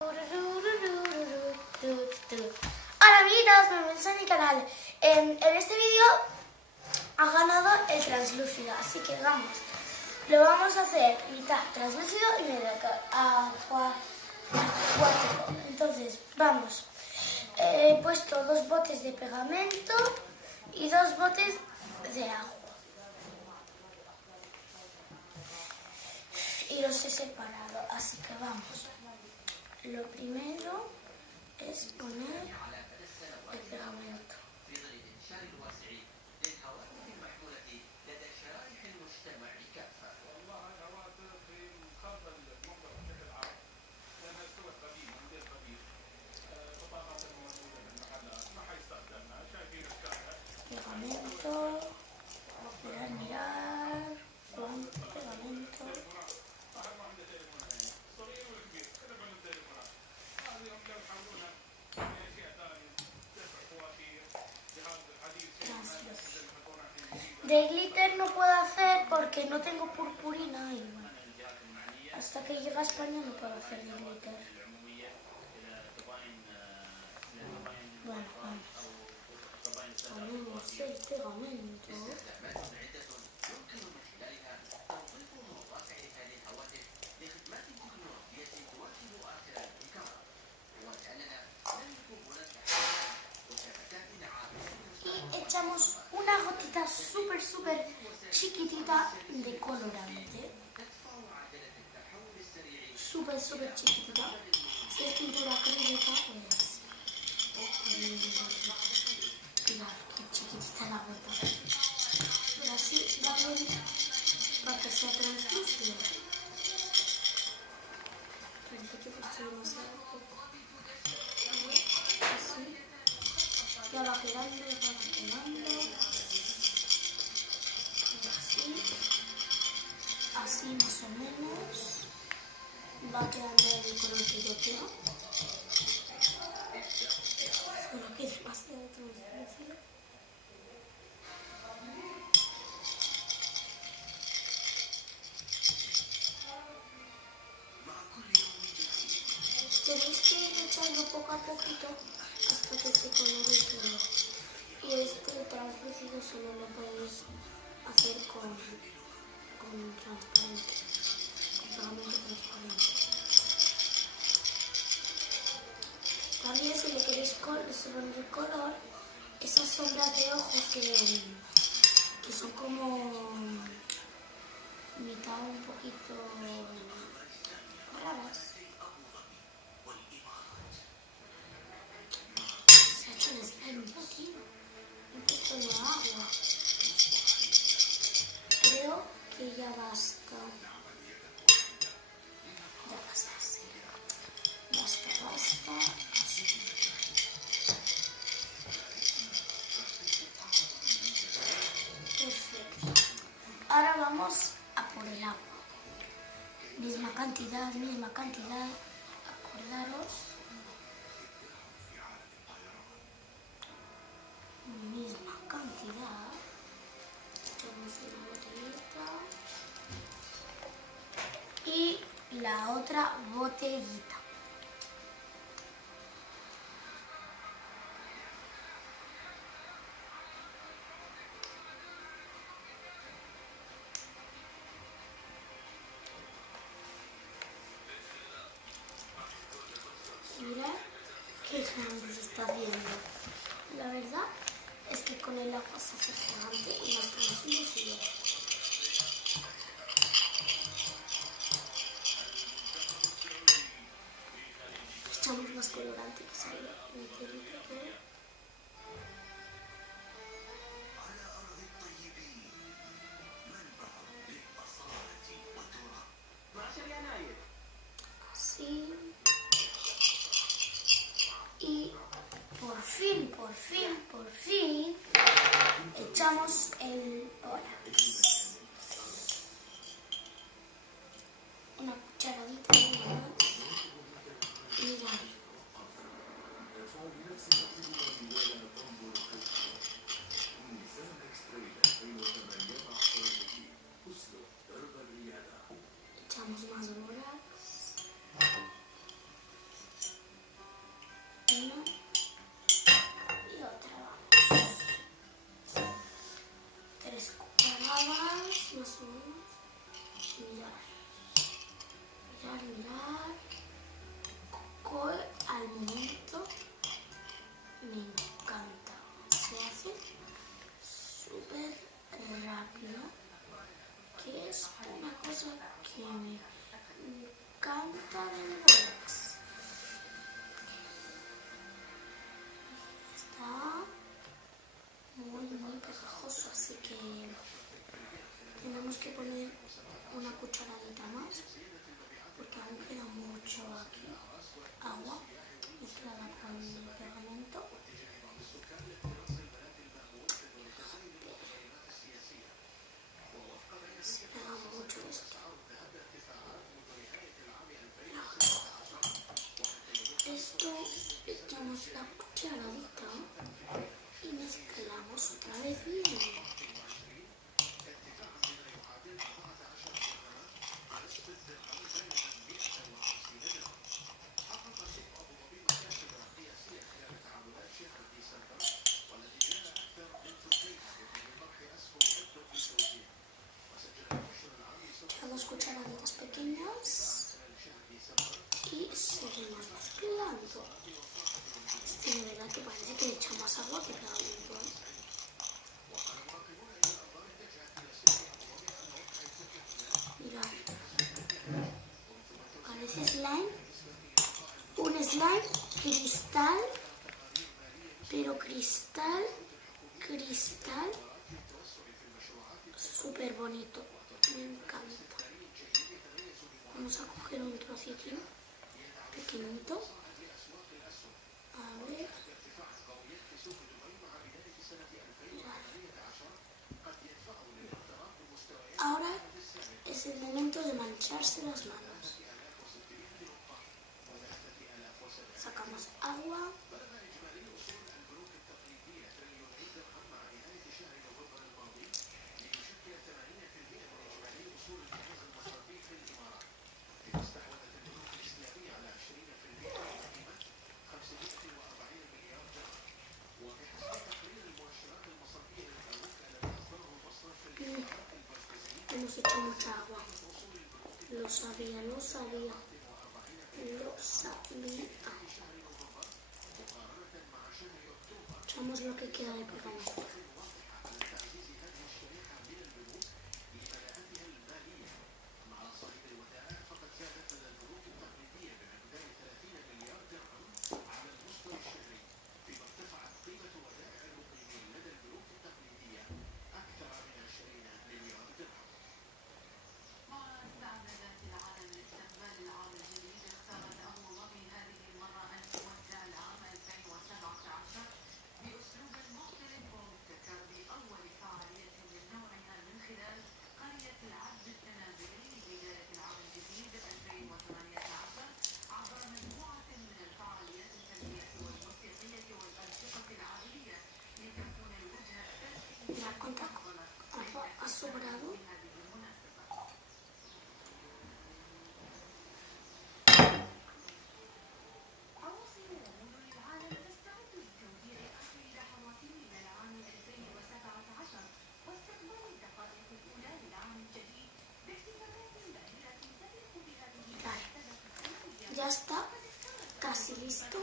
Hola amiguitos, bienvenidos a mi canal. En este vídeo ha ganado el translúcido, así que vamos. Lo vamos a hacer mitad translúcido y medio acuático. Entonces, vamos. He puesto 2 botes de pegamento y 2 botes de agua. Y los he separado, así que vamos. Lo primero es poner el pegamento. Pegamento. Mirar. Pon pegamento. De glitter no puedo hacer porque no tengo purpurina y bueno, hasta que llegue a España no puedo hacer de glitter. Bueno, vamos. Ponemos el pegamento. Y echamos una gotita súper chiquitita de colorante. Súper chiquitita. Si es pintura acrílica, pues... Mirad qué chiquitita la gota. Y así va bien para que sea translúcido. Parece que puse demasiado poco. Así. Ya va quedando, Y así más o menos. Va quedando el color que yo quiero. Solo que es demasiado translúcido. Tenéis que ir echando poco a poquito hasta que se colore todo. Y este translúcido solo lo podéis hacer con transparente, con pegamento transparente. También si le queréis poner color, esas sombras de ojos que son como mitad un poquito raras. Se ha hecho el slime ya, tío. He puesto de agua. Creo que ya basta. Ya basta, sí. Basta. Así. Perfecto. Ahora vamos a por el agua. Misma cantidad. Acordaros. Misma cantidad. Echamos una botellita. Y la otra botellita. Mirad qué grande se está viendo. La verdad es que con el agua se hace gigante y más translúcido. Echamos más colorante que sale enterito todo. Así. Y por fin echamos el borax. Una cucharadita de borax. Mirad. Echamos más borax. agua mezclada con pegamento. Se pega mucho esto. Esto echamos la cucharadita y mezclamos otra vez bien. Echamos cucharaditas pequeñas y seguimos mezclando. Este de verdad que parece que le echa más agua que pegamento. Mirad, parece slime, un slime cristal, pero cristal, súper bonito, me encanta. Vamos a coger un trocitín pequeñito. A ver. Ahora es el momento de mancharse las manos. Sacamos agua. Hemos hecho mucha agua. Lo sabía. Echamos lo que queda de pegamento. Mirad cuánta agua ha sobrado. Ya está, casi listo.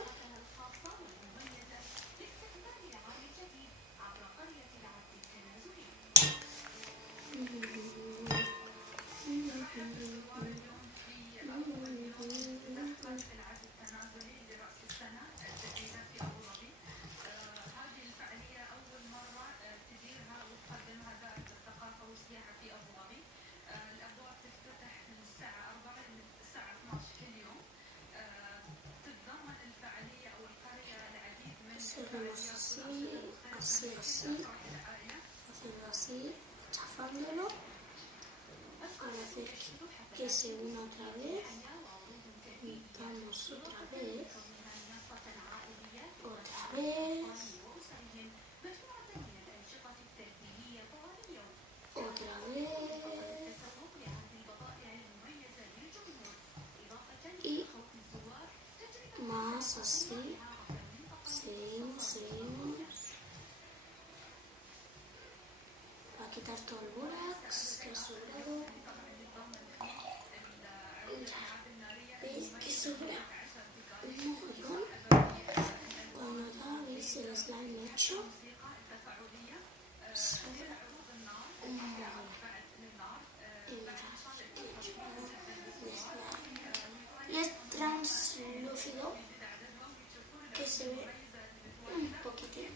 Seguimos así, haciendo así, chafándolo, para hacer que se una otra vez, juntamos otra vez, y más así. Seguimos. Va a quitar todo el bórax que ha sobrado. ¿Veis que sobra un mogollón? Cuando ya veis el slime hecho, sobra un mogollón. Y mirad qué chulo de slime. Y es translúcido, que se ve un poquitín,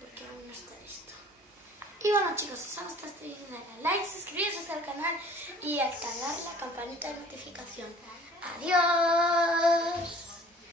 porque aún no está listo. Y bueno chicos, si os ha gustado este vídeo, dale like, suscribiros al canal y activar la campanita de notificación. ¡Adiós!